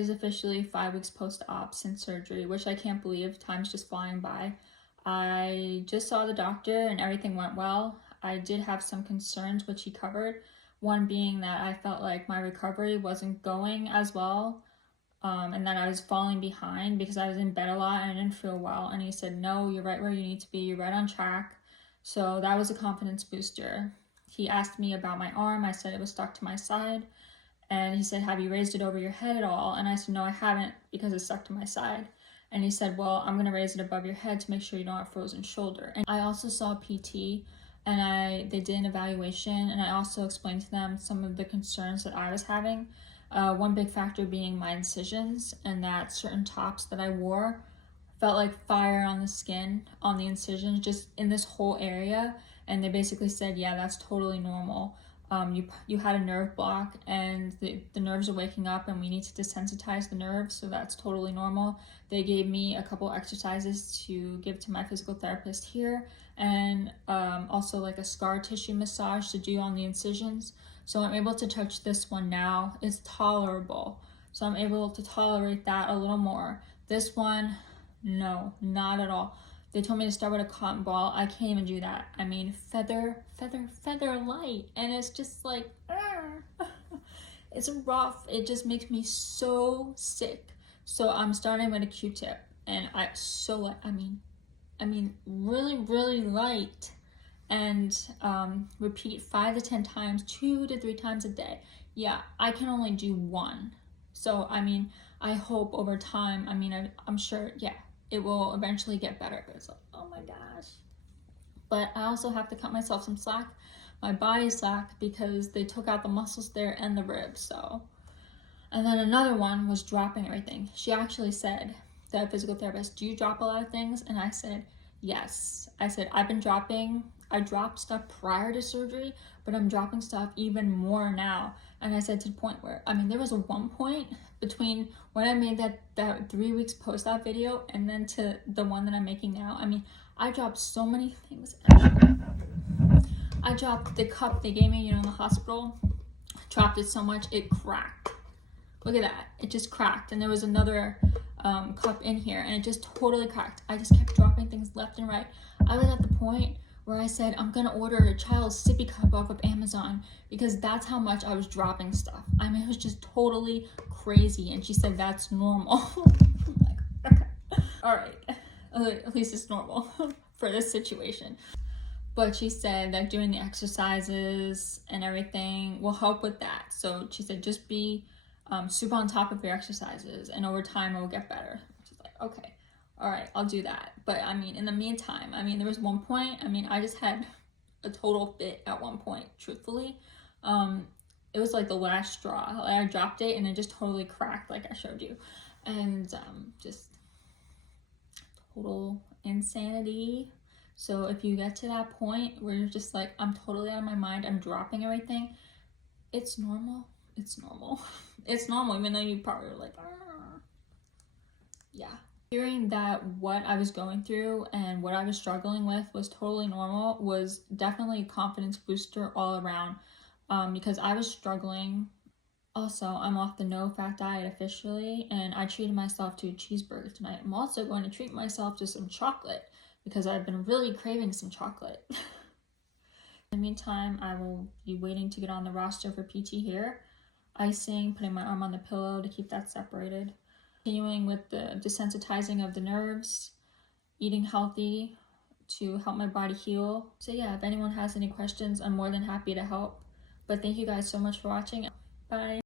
is officially 5 weeks post-op since surgery, which I can't believe. Time's just flying by. I just saw the doctor and everything went well. I did have some concerns, which he covered. One being that I felt like my recovery wasn't going as well, and that I was falling behind because I was in bed a lot and I didn't feel well. And he said, no, you're right where you need to be. You're right on track. So that was a confidence booster. He asked me about my arm. I said it was stuck to my side. And he said, have you raised it over your head at all? And I said, no, I haven't, because it's stuck to my side. And he said, well, I'm going to raise it above your head to make sure you don't have frozen shoulder. And I also saw PT, and they did an evaluation, and I also explained to them some of the concerns that I was having. One big factor being my incisions, and that certain tops that I wore felt like fire on the skin, on the incisions, just in this whole area. And they basically said, yeah, that's totally normal. You had a nerve block, and the nerves are waking up, and we need to desensitize the nerves, so that's totally normal. They gave me a couple exercises to give to my physical therapist here, and also like a scar tissue massage to do on the incisions. So I'm able to touch this one now. It's tolerable, so I'm able to tolerate that a little more. This one, no, not at all. They told me to start with a cotton ball. I can't even do that. I mean, feather light. And it's just like, it's rough. It just makes me so sick. So I'm starting with a Q-tip. And really, really light. And repeat 5 to 10 times, 2 to 3 times a day. Yeah, I can only do one. So, I mean, I hope over time, I'm sure, yeah, it will eventually get better. But it's like, oh my gosh. But I also have to cut myself some slack, my body slack, because they took out the muscles there and the ribs. So, and then another one was dropping everything. She actually said, the physical therapist, do you drop a lot of things? And I said, yes. I said, I dropped stuff prior to surgery, but I'm dropping stuff even more now. And I said, to the point where, there was one point between when I made that 3 weeks post-op video and then to the one that I'm making now. I dropped so many things. Actually, I dropped the cup they gave me, in the hospital. Dropped it so much, it cracked. Look at that. It just cracked. And there was another cup in here, and it just totally cracked. I just kept dropping things left and right. I was at the point where I said, I'm gonna order a child's sippy cup off of Amazon, because that's how much I was dropping stuff. It was just totally crazy. And she said, that's normal. I'm like, okay, all right, at least it's normal for this situation. But she said that doing the exercises and everything will help with that. So she said, just be super on top of your exercises, and over time it will get better. She's like, okay, all right, I'll do that. But in the meantime, there was one point, I just had a total fit at one point, truthfully. It was like the last straw. I dropped it and it just totally cracked, like I showed you. And just total insanity. So if you get to that point where you're just like, I'm totally out of my mind, I'm dropping everything, it's normal. It's normal. It's normal, even though you probably were like, yeah. Hearing that what I was going through and what I was struggling with was totally normal was definitely a confidence booster all around, because I was struggling. Also, I'm off the no-fat diet officially, and I treated myself to a cheeseburger tonight. I'm also going to treat myself to some chocolate, because I've been really craving some chocolate. In the meantime, I will be waiting to get on the roster for PT here. Icing, putting my arm on the pillow to keep that separated. Continuing with the desensitizing of the nerves, eating healthy to help my body heal. So yeah, if anyone has any questions, I'm more than happy to help. But thank you guys so much for watching. Bye.